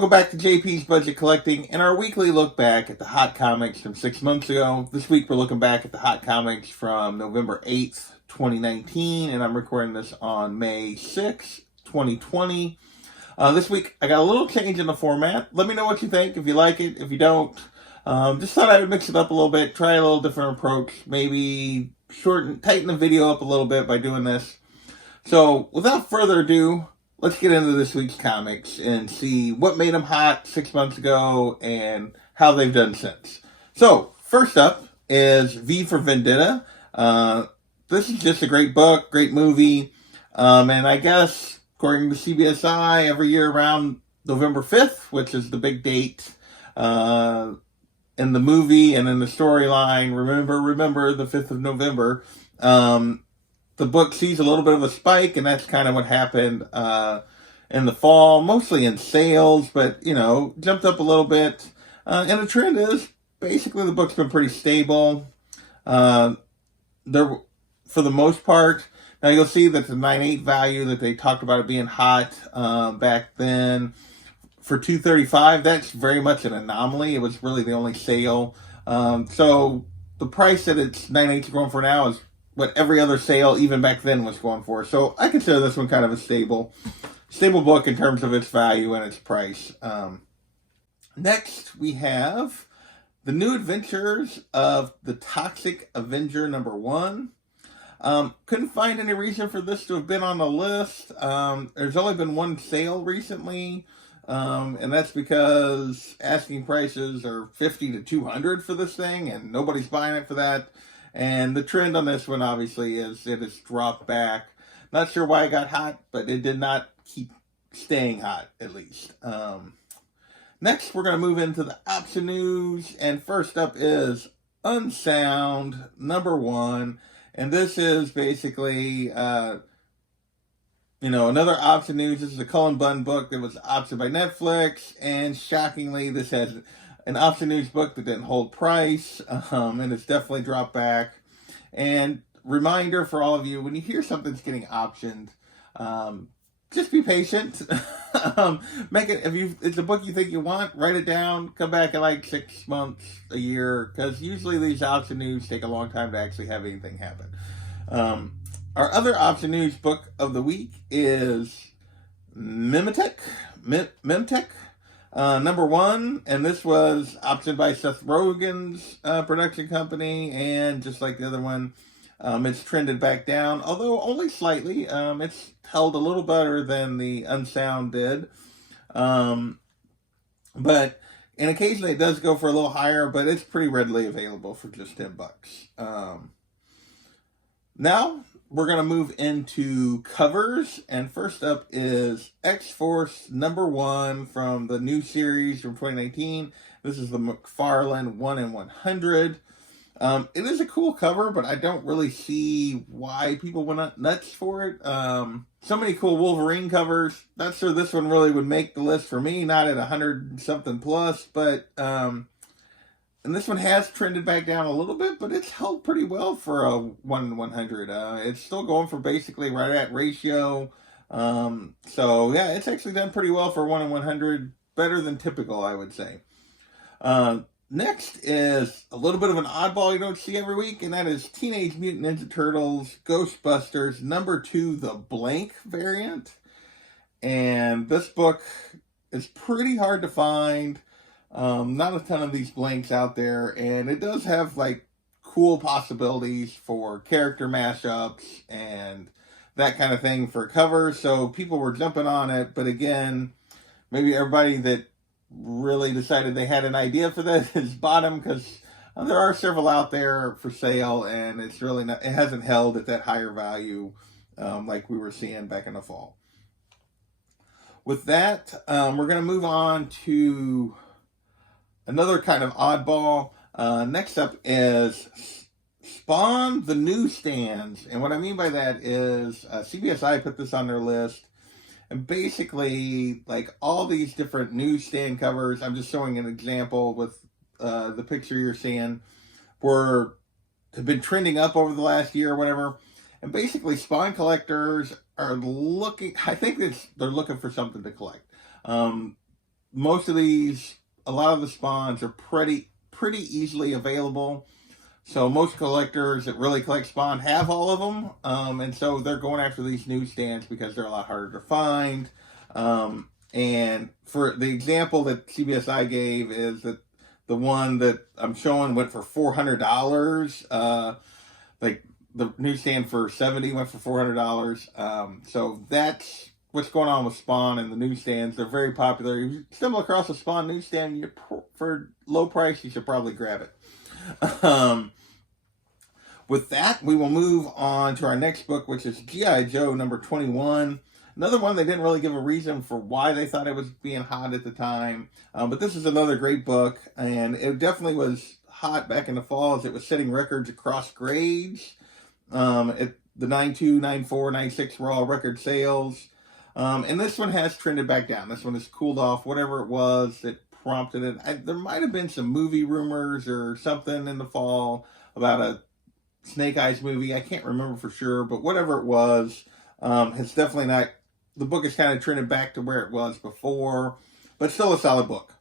Welcome back to JP's Budget Collecting and our weekly look back at the hot comics from 6 months ago. This week we're looking back at the hot comics from November 8th, 2019, and I'm recording this on May 6th, 2020. This week I got a little change in the format. Let me know what you think, if you like it, if you don't. Just thought I would mix it up a little bit, try a little different approach, maybe tighten the video up a little bit by doing this. So without further ado, let's get into this week's comics and see what made them hot 6 months ago and how they've done since. So, first up is V for Vendetta. This is just a great book, great movie. And I guess, according to CBSI, every year around November 5th, which is the big date in the movie and in the storyline, remember the 5th of November, the book sees a little bit of a spike, and that's kind of what happened in the fall, mostly in sales, but, jumped up a little bit. And the trend is, basically, the book's been pretty stable. For the most part. Now, you'll see that the 9.8 value that they talked about it being hot back then, for $2.35, that's very much an anomaly. It was really the only sale. So, the price that it's 9.8 is going for now is what every other sale, even back then, was going for. So I consider this one kind of a stable book in terms of its value and its price. Next, we have The New Adventures of the Toxic Avenger #1. Couldn't find any reason for this to have been on the list. There's only been one sale recently, and that's because asking prices are $50 to $200 for this thing, and nobody's buying it for that. And the trend on this one, obviously, is it has dropped back. Not sure why it got hot, but it did not keep staying hot, at least. Next, we're going to move into the option news. And first up is Unsound #1. And this is basically, another option news. This is a Cullen Bunn book that was optioned by Netflix. And shockingly, this has an option news book that didn't hold price, and it's definitely dropped back. And reminder for all of you, when you hear something's getting optioned, just be patient. Make it, if it's a book you think you want, write it down, come back in like 6 months, a year, because usually these option news take a long time to actually have anything happen. Our other option news book of the week is Memtech. #1, and this was optioned by Seth Rogen's production company, and just like the other one, it's trended back down, although only slightly. It's held a little better than the Unsound did, but and occasionally it does go for a little higher, but it's pretty readily available for just $10. Now we're going to move into covers, and first up is X-Force #1 from the new series from 2019. This is the McFarlane 1 in 100. It is a cool cover, but I don't really see why people went nuts for it. So many cool Wolverine covers. Not sure this one really would make the list for me, not at 100-something plus, but and this one has trended back down a little bit, but it's held pretty well for a 1 in 100. It's still going for basically right at ratio. So, yeah, it's actually done pretty well for 1 in 100. Better than typical, I would say. Next is a little bit of an oddball you don't see every week, and that is Teenage Mutant Ninja Turtles Ghostbusters #2, the blank variant. And this book is pretty hard to find. Not a ton of these blanks out there, and it does have like cool possibilities for character mashups and that kind of thing for covers, so people were jumping on it, but again, maybe everybody that really decided they had an idea for this is bottom, because there are several out there for sale, and it's really not, it hasn't held at that higher value like we were seeing back in the fall. With that, we're going to move on to another kind of oddball. Next up is Spawn the Newsstands. And what I mean by that is CBSI put this on their list. And basically, like all these different newsstand covers, I'm just showing an example with the picture you're seeing, have been trending up over the last year or whatever. And basically, Spawn collectors are looking, I think they're looking for something to collect. most of these, a lot of the spawns are pretty easily available. So most collectors that really collect Spawn have all of them, and so they're going after these newsstands because they're a lot harder to find. And for the example that CBSI gave is that the one that I'm showing went for $400. Like the newsstand for $70 went for $400. So that's what's going on with Spawn and the newsstands. They're very popular. If you stumble across a Spawn newsstand, for low price, you should probably grab it. With that, we will move on to our next book, which is G.I. Joe number 21. Another one they didn't really give a reason for why they thought it was being hot at the time. But this is another great book, and it definitely was hot back in the fall as it was setting records across grades. The 9.2, 9.4, 9.6 were all record sales. And this one has trended back down. This one has cooled off. Whatever it was that prompted it. There might have been some movie rumors or something in the fall about a Snake Eyes movie. I can't remember for sure, but whatever it was, it's definitely not. The book is kind of trended back to where it was before, but still a solid book.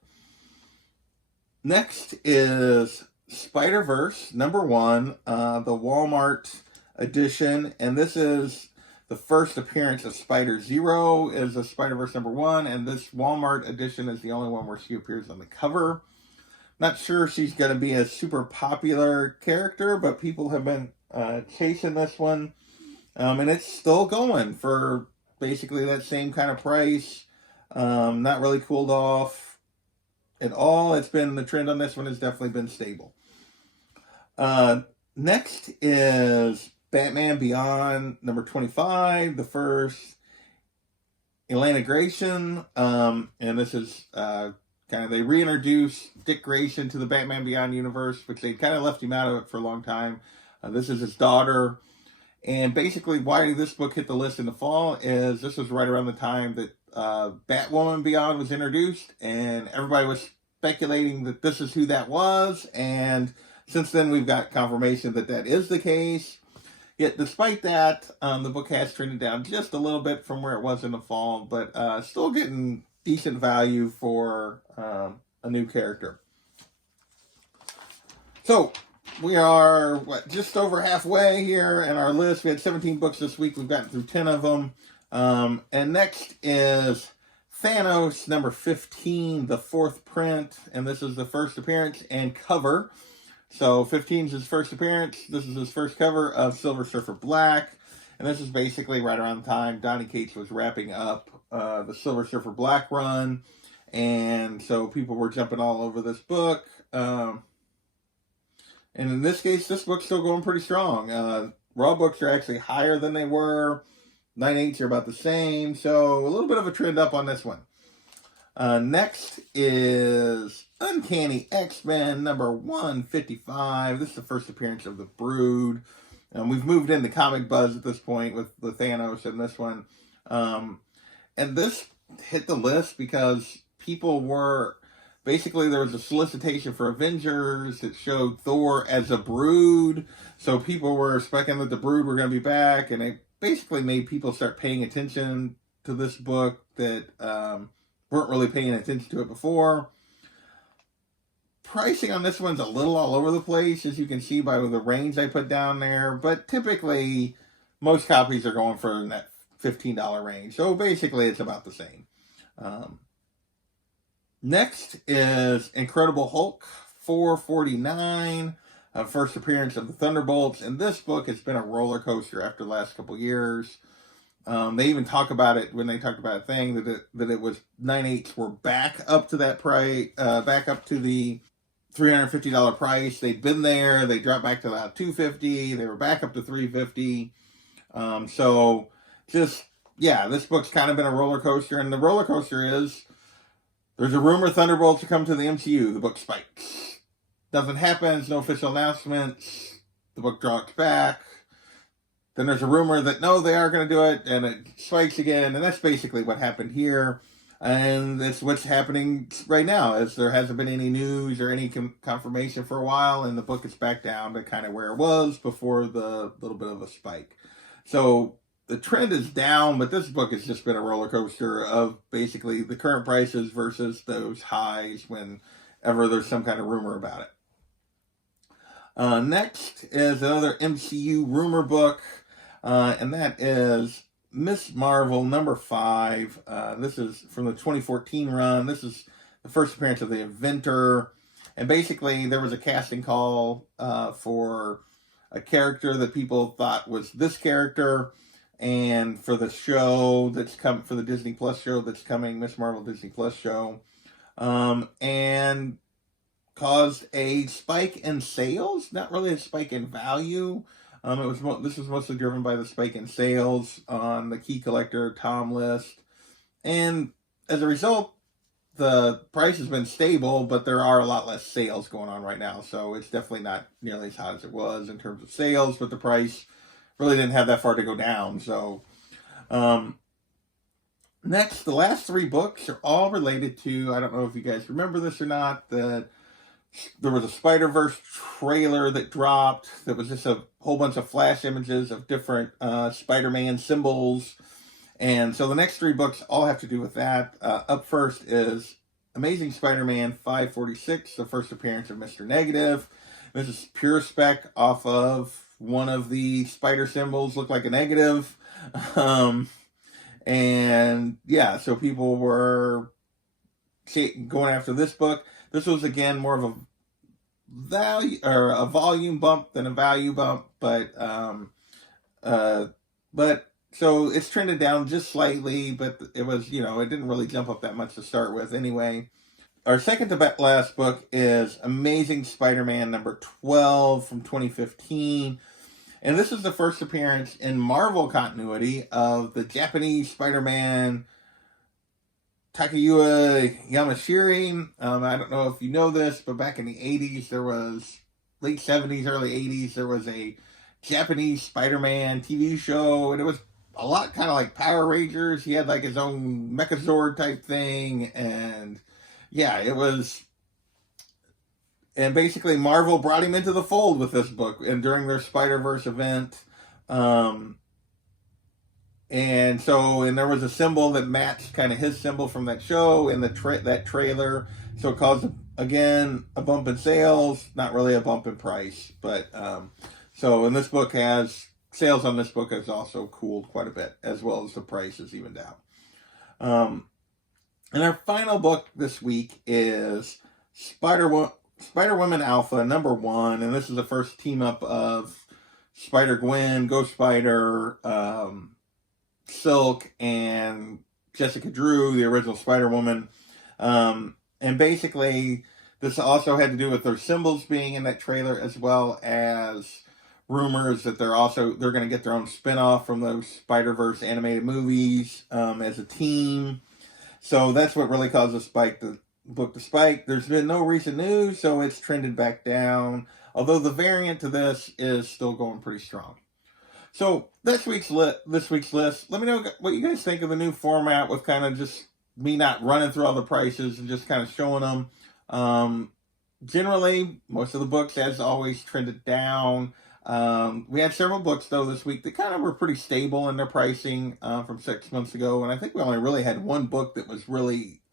Next is Spider-Verse number 1, the Walmart edition, and this is the first appearance of Spider-Zero is a Spider-Verse number 1, and this Walmart edition is the only one where she appears on the cover. Not sure she's going to be a super popular character, but people have been chasing this one. And it's still going for basically that same kind of price. Not really cooled off at all. It's been, the trend on this one has definitely been stable. Next is Batman Beyond number 25, the first Elena Grayson. And this is they reintroduced Dick Grayson to the Batman Beyond universe, which they kind of left him out of it for a long time. This is his daughter. And basically why this book hit the list in the fall is this was right around the time that Batwoman Beyond was introduced, and everybody was speculating that this is who that was. And since then, we've got confirmation that that is the case. Yet, despite that, the book has trended down just a little bit from where it was in the fall, but still getting decent value for a new character. So we are just over halfway here in our list. We had 17 books this week. We've gotten through 10 of them. And next is Thanos number 15, the fourth print, and this is the first appearance and cover. So 15 is his first appearance. This is his first cover of Silver Surfer Black. And this is basically right around the time Donny Cates was wrapping up the Silver Surfer Black run. And so people were jumping all over this book. And in this case, this book's still going pretty strong. Raw books are actually higher than they were. 9.8s are about the same. So a little bit of a trend up on this one. Next is Uncanny XMen number 155. This is the first appearance of the Brood. We've moved into comic buzz at this point with the Thanos and this one. And this hit the list because people were... Basically, there was a solicitation for Avengers that showed Thor as a Brood. So people were expecting that the Brood were going to be back. And it basically made people start paying attention to this book that weren't really paying attention to it before. Pricing on this one's a little all over the place, as you can see by the range I put down there. But typically, most copies are going for in that $15 range. So basically, it's about the same. Next is Incredible Hulk 449, first appearance of the Thunderbolts. And this book has been a roller coaster after the last couple years. They even talk about it when they talked about a thing that it was 9.8s were back up to that price, back up to the $350 price. They'd been there. They dropped back to about $250. They were back up to $350. So just, yeah, this book's kind of been a roller coaster. And the roller coaster is there's a rumor Thunderbolts to come to the MCU. The book spikes. Nothing happens. No official announcements. The book drops back. Then there's a rumor that, no, they are going to do it, and it spikes again, and that's basically what happened here, and that's what's happening right now, as there hasn't been any news or any confirmation for a while, and the book is back down to kind of where it was before the little bit of a spike. So the trend is down, but this book has just been a roller coaster of basically the current prices versus those highs whenever there's some kind of rumor about it. Next is another MCU rumor book, and that is Miss Marvel number 5. This is from the 2014 run. This is the first appearance of the Avenger. And basically, there was a casting call for a character that people thought was this character. And for the show that's come, for the Disney Plus show that's coming, Miss Marvel Disney Plus show. And caused a spike in sales, not really a spike in value. This was mostly driven by the spike in sales on the key collector Tom list. And as a result, the price has been stable, but there are a lot less sales going on right now. So it's definitely not nearly as hot as it was in terms of sales, but the price really didn't have that far to go down. So next, the last 3 books are all related to, I don't know if you guys remember this or not, that there was a Spider-Verse trailer that dropped that was just a whole bunch of flash images of different Spider-Man symbols. And so the next 3 books all have to do with that. Up first is Amazing Spider-Man 546, the first appearance of Mr. Negative. This is pure spec off of one of the spider symbols, looked like a negative. And yeah, so people were going after this book. This was, again, more of a value or a volume bump than a value bump, but so it's trended down just slightly, but it was, it didn't really jump up that much to start with anyway. Our second to last book is Amazing Spider-Man number 12 from 2015. And this is the first appearance in Marvel continuity of the Japanese Spider-Man Takayuki Yamashiri. I don't know if you know this, but back in the 80s, there was, late 70s, early 80s, there was a Japanese Spider-Man TV show, and it was a lot kind of like Power Rangers. He had like his own Megazord type thing, and yeah, it was, and basically Marvel brought him into the fold with this book, and during their Spider-Verse event, and there was a symbol that matched kind of his symbol from that show in that trailer. So it caused, again, a bump in sales, not really a bump in price. But so in this book sales on this book has also cooled quite a bit, as well as the price is even down. And our final book this week is Spider-Woman Alpha number 1. And this is the first team up of Spider-Gwen, Ghost Spider, Silk, and Jessica Drew, the original Spider-Woman. And basically, this also had to do with their symbols being in that trailer, as well as rumors that they're going to get their own spin-off from those Spider-Verse animated movies as a team. So that's what really caused the book to spike. There's been no recent news, so it's trended back down. Although the variant to this is still going pretty strong. So this week's list. Let me know what you guys think of the new format with kind of just me not running through all the prices and just kind of showing them. Generally, most of the books, as always, trended down. We had several books, though, this week that kind of were pretty stable in their pricing from 6 months ago. And I think we only really had one book that was really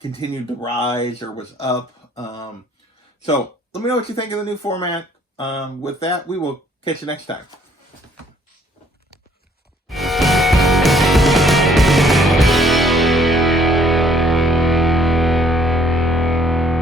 continued to rise or was up. So let me know what you think of the new format. With that, we will catch you next time.